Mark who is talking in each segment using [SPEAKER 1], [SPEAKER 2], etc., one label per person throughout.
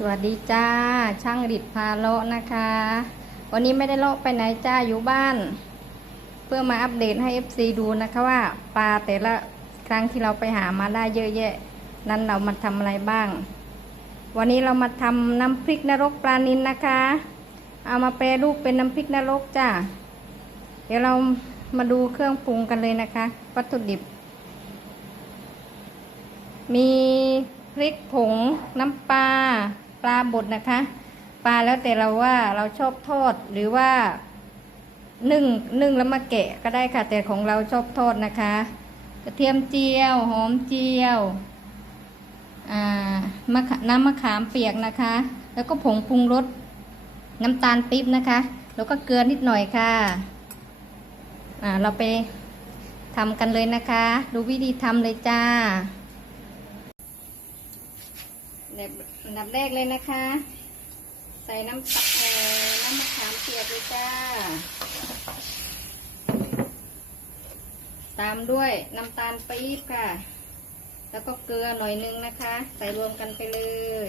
[SPEAKER 1] สวัสดีจ้า ช่างดิดพาเลาะนะคะ วันนี้ไม่ได้เลาะไปไหนจ้าอยู่บ้าน เพื่อมาอัปเดตให้ FC ดูนะคะว่าปลาแต่ละครั้งที่เราไปหามาได้เยอะแยะ นั้นเรามาทำอะไรบ้าง วันนี้เรามาทำน้ำพริกนรกปลานินนะคะ เอามาแปรรูปเป็นน้ำพริกนรกจ้าเดี๋ยวเรามาดูเครื่องปรุงกันเลยนะคะ วัตถุดิบ มีพริกผงน้ำปลา ปลาบดนะคะ ปลาแล้วแต่เราว่าเราชอบทอดหรือว่านึ่งนึ่งแล้วมาแกะก็ได้ค่ะ แต่ของเราชอบทอดนะคะ กระเทียมเจียวหอมเจียวอ่ามะน้ำมะขามเปียกนะคะ แล้วก็ผงปรุงรสน้ำตาลปิ๊บนะคะ แล้วก็เกลือนิดหน่อยค่ะอ่าเราไปทำกันเลยนะคะ ดูวิธีทำเลยจ้า อันดับแรกเลยนะคะ ใส่น้ำตาเอ่อน้ำมะขามเปียกเลยจ้า ตามด้วยน้ำตาลปี๊บค่ะ แล้วก็เกลือหน่อยนึงนะคะ ใส่รวมกันไปเล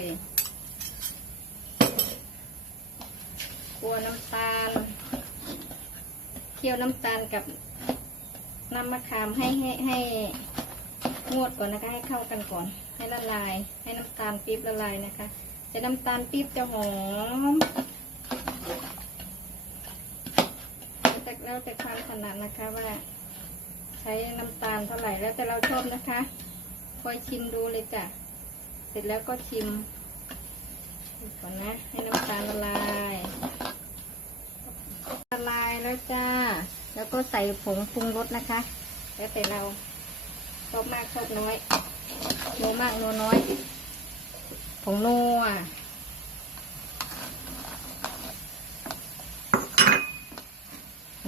[SPEAKER 1] ยกลัวน้ำตาล เคี่ยวน้ำตาลกับน้ำมะขามให้ให้ให้งวดก่อนนะคะ ให้เข้ากันก่อน ให้ละลาย ให้น้ำตาลปี๊บละลายนะคะ จะน้ำตาลปี๊บจะหอมแต่แล้วแต่ความถนัดนะคะว่า ใช้น้ำตาลเท่าไหร่แล้วแต่เราชอบนะคะคอยชิมดูเลยจ้ะ เสร็จแล้วก็ชิมก่อนนะให้น้ำตาลละลายละลายแล้วจ้า แล้วก็ใส่ผงปรุงรสนะคะ แล้วแต่เราชอบมากชอบน้อย นัวมากนัวน้อย ผงนัว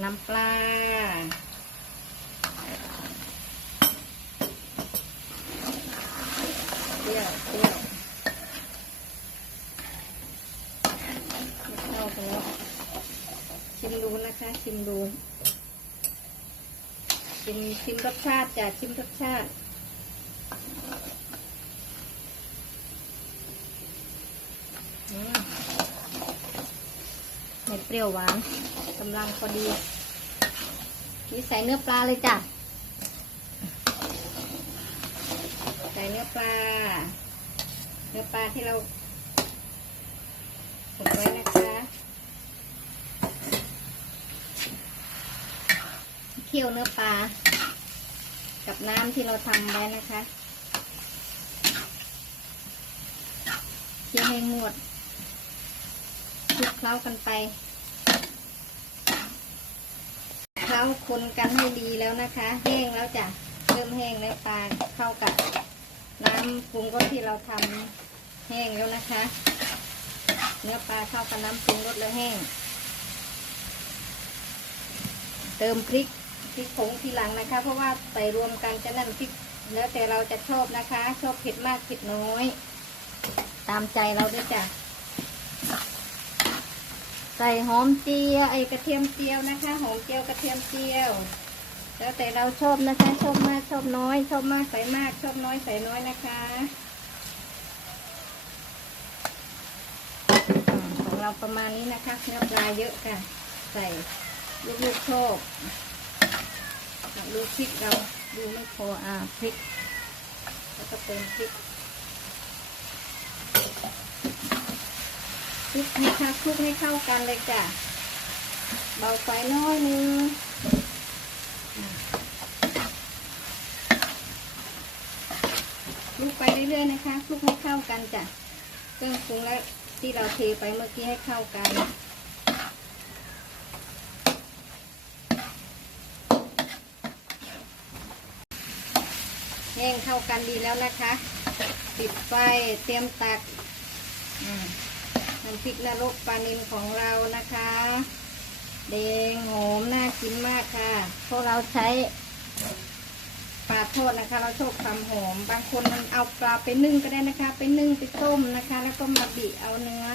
[SPEAKER 1] น้ำปลา เปรี้ยวเปรี้ยวไม่เข้ากันแล้วชิมดูนะคะ ชิมดู ชิมชิมรสชาติจ้ะชิมรสชาติ เห็ดเปรี้ยวหวานกำลังพอดีนี่ใส่เนื้อปลาเลยจ้ะ ใส่เนื้อปลา เนื้อปลาที่เราผมไว้นะคะเคี่ยวเนื้อปลา กับน้ำที่เราทำไว้นะคะเคี่ยวให้งวด ลุกเคล้ากันไปเคล้าคนกันให้ดีแล้วนะคะ แห้งแล้วจ้ะเริ่มแห้งแล้วปลาเข้ากับน้ำปรุงรสที่เราทำแห้งแล้วนะคะ เนื้อปลาเข้ากับน้ำปรุงรสแล้วแห้ง เติมพริกพริกผงทีหลังนะคะ เพราะว่าใส่รวมกันจะนั่นพริกแล้วแต่เราจะชอบนะคะ ชอบเผ็ดมากเผ็ดน้อย ตามใจเราด้วยจ้ะ ส่หอมเจียวไอ้กระเทียมเจียวนะคะ หอมเจียวกระเทียมเจียว แล้วแต่เราชอบนะคะ ชอบมากชอบน้อย ชอบมากใส่มาก ชอบน้อยใส่น้อยนะคะของเราประมาณนี้นะคะเนื้อปลาเยอะค่ะ ใส่ลูกๆชอบดูพริกเราดูไม่พออ่าพริก แล้วก็เติมพริก คลุกให้ค่ะคลุกให้เข้ากันเลยจ้ะเบาไฟน้อยนึงคลุกไปเรื่อยๆนะคะคลุกให้เข้ากันจ้ะเครื่องปรุงแล้วที่เราเทไปเมื่อกี้ให้เข้ากันแห้งเข้ากันดีแล้วนะคะ ปิดไฟเตรียมตักอืม น้ำพริกนรกปลานินของเรานะคะแดงหอมน่ากินมากค่ะเพราะเราใช้ปลาทอดนะคะ เราชอบความหอม บางคนมันเอาปลาไปนึ่งก็ได้นะคะ ไปนึ่งไปต้มนะคะ แล้วก็มาบิเอาเนื้อ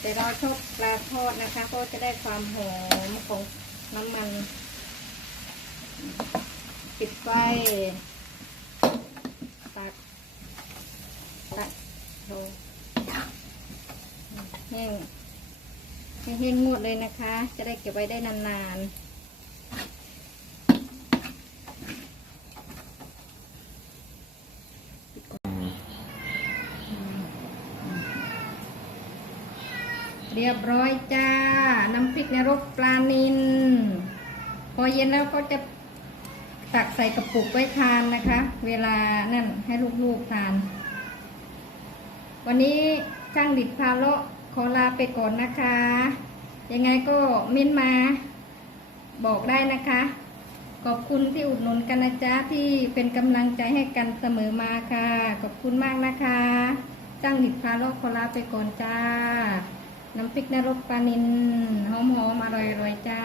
[SPEAKER 1] แต่เราชอบปลาทอดนะคะเพราะจะได้ความหอมของน้ำมัน ปิดไฟตักตักโอ้แห้งให้แห้งงวดเลยนะคะ จะได้เก็บไว้ได้นานๆเรียบร้อยจ้า น้ำพริกในรกปลานิน พอเย็นแล้วก็จะตักใส่กระปุกไว้ทานนะคะ เวลานั่นให้ลูกๆทาน วันนี้ช่างดิดพาโละ อลาไปก่อนนะคะ ยังไงก็เม้นมาบอกได้นะคะ ขอบคุณที่อุดหนุนกันนะจ๊ะที่เป็นกำลังใจให้กันเสมอมาค่ะ ขอบคุณมากนะคะจ้างดิบพาโลกขอลาไปก่อนจ้า น้ำพริกนรกปลานินหอมๆอร่อยๆจ้า